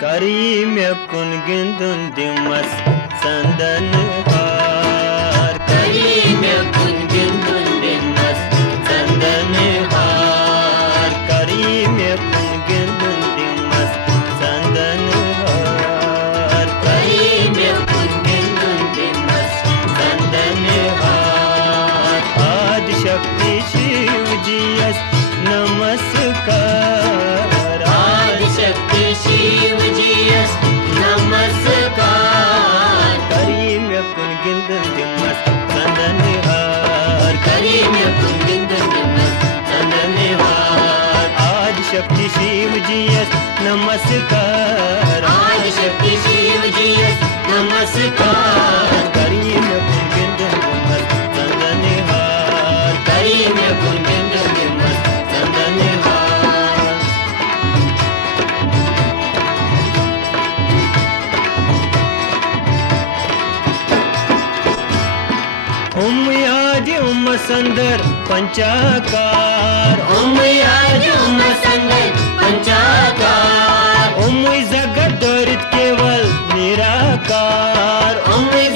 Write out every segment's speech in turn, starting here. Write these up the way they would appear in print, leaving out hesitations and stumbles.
Karim yakun gündün dimas sandan har. Karim yakun gündün dimas sandan har. Karim yakun gündün dimas sandan har. Karim yakun gündün dimas sandan har. Adi Shakti Shiv ji yas namaskar. Adi Shakti Shiv ji yas namaskar. Karim yakun gündün dimas sandan har. Karim yakun gündün dimas sandan har. Adi Shakti Shiv ji yas namaskar. Adi Shakti Shiv ji yas namaskar. Karim yakun gündün dimas sandan har. Karim yakun gündün dimas sandan har. Yadi Sandar Panchakar. Yadi Sandar Panchakar. Zagat Dorit Keval Nirakar.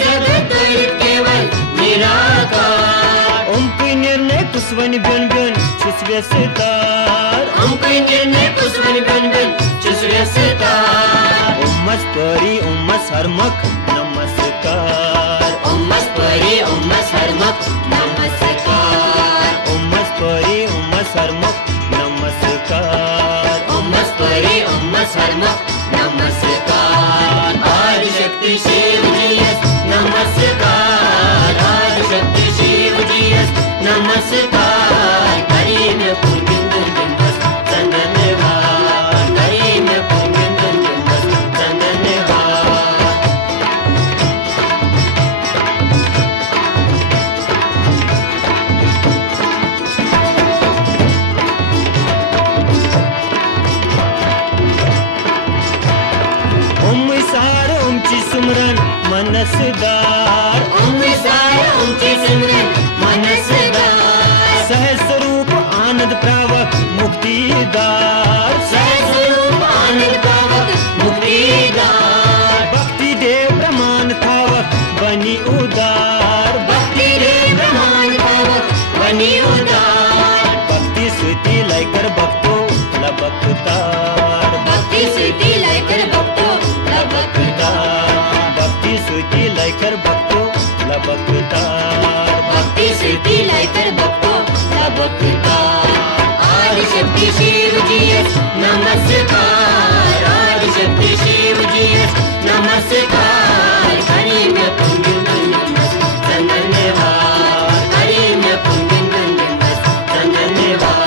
Zagat Dorit Keval Nirakar. Pinirne Kusvani Bön Bön Chusvesitar. Pinirne Kusvani Bön Bön Chusvesitar. Ummas Pari Ummas Harmak Namaskar. Ummas Pari Ummas Harmak Namaskar. Ummas Pari Ummas Harmak Namaskar. Ummas Pari Ummas Harmak Namaskar. Adi Shakti Shiv ji yas namaskar. Adi Shakti Shiv ji yas namaskar. Karim yakun gündün dimas sandan har. Karim yakun gündün dimas sandan har. Sar umchi sumran manasdar. Sar umchi sumran manasdar. Sahaswarup anand pravak muktidar. Sahaswarup anand pravak muktidar. Bhakti dev praman thavak bani udar. Bhakti dev praman thavak bani udar. Bhakti suti laikar bhakto labaktar. Bhakti suti laikar bhakto labaktar. Bhakti suti laikar bhakto labaktar. Bhakti suti laikar bhakto labaktar. Adi Shakti Shiv ji yas namaskar. Adi Shakti Shiv ji yas namaskar. Karim yakun gündün dimas sandan har. Karim yakun gündün dimas sandan har.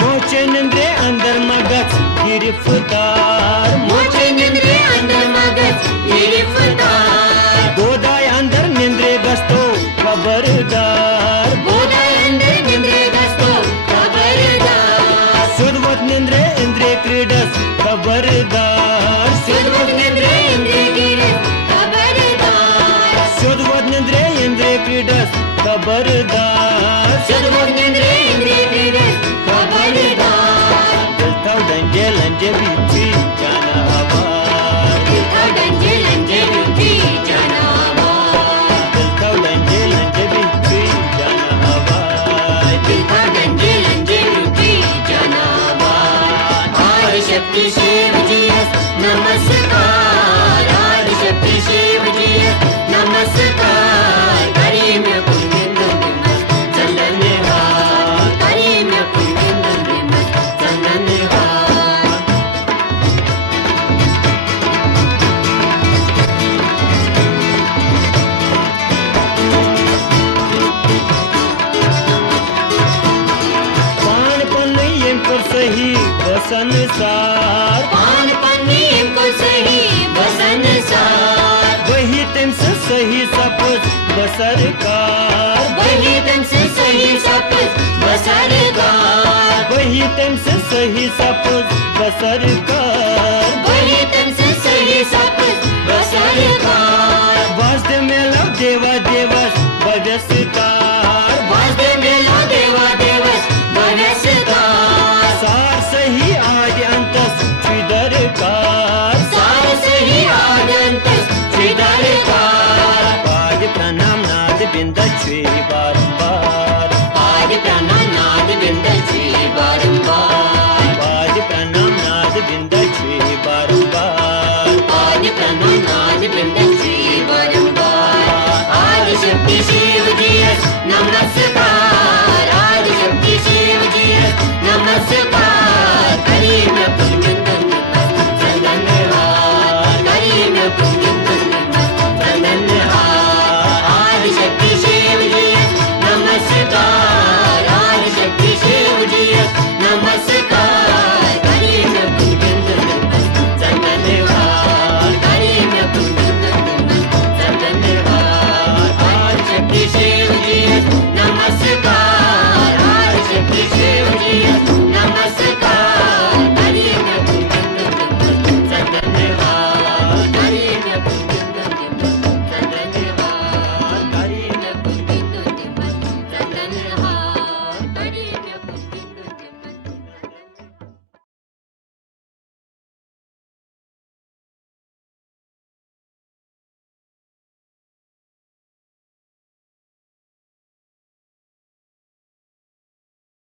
Mocenendre andar magat giriftar. Mocenendre andar magat giriftar. Godai andar nindre gasto khabardar. Godai andar nindre gasto khabardar. Sudvat nindre indre kridas khabardar. Sudvat nindre indre kridas khabardar. Sudvat nindre indre kridas khabardar. Sudvat nindre indre kridas khabardar. Dilthav danje lanje bithi jana avar. Dilthav danje lanje bithi jana avar. Dilthav danje lanje bithi jana avar. Dilthav danje lanje bithi jana avar. Adi Shakti Shiv ji yas namaskar. Adi Shakti Shiv ji yas namaskar. Karim yakun gündün dimas sandan har. Karim yakun gündün dimas sandan har. Pan panni yemkur sahi basan sar. Pan panni yemkur sahi basan sar. Wahi temse sahi sapus basarkar. Wahi temse sahi sapus basarkar. Wahi temse sahi sapus basarkar. Wahi temse sahi sapus basarkar. Was देवा देवस भव्यस्कार वाजते मेला देवा देवस भव्यस्कार सार सही आदि अंतस दरकार सार सही आनंतस श्रीदरकार पाद प्रणाम नाद बिंद छे बारंबार पाद प्रणाम नाद बिंद श्री बारंबार पाद प्रणाम नाद बिंद